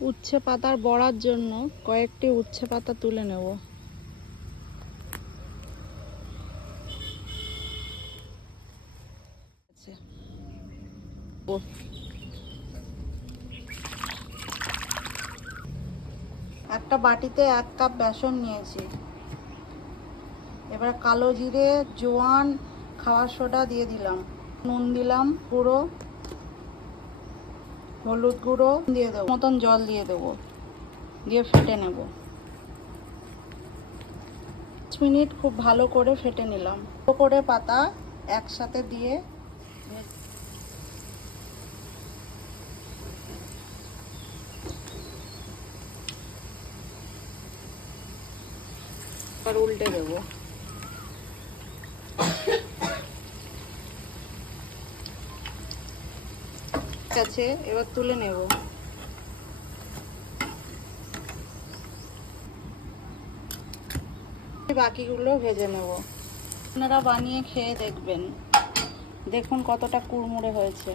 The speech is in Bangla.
উচ্ছে পাতার বড়ার জন্য কয়েকটি উচ্ছে পাতা তুলে নেব। একটা বাটিতে এক কাপ বেসন নিয়েছি। এবার কালো জিরে, জোয়ান, খাওয়ার সোডা দিয়ে দিলাম। নুন দিলাম গুঁড়ো হলুদ গুঁড়ো দিয়ে দেবো, মতন জল দিয়ে দেবো, দিয়ে ফেটে নেব। পাঁচ মিনিট খুব ভালো করে ফেটে নিলাম। করে পাতা একসাথে দিয়ে উল্টে দেবো। আছে, এবার তুলে নেব। বাকিগুলো ভেজে নেব। আপনারা বানিয়ে খেয়ে দেখবেন। দেখুন কতটা কুড়মুড়ে হয়েছে।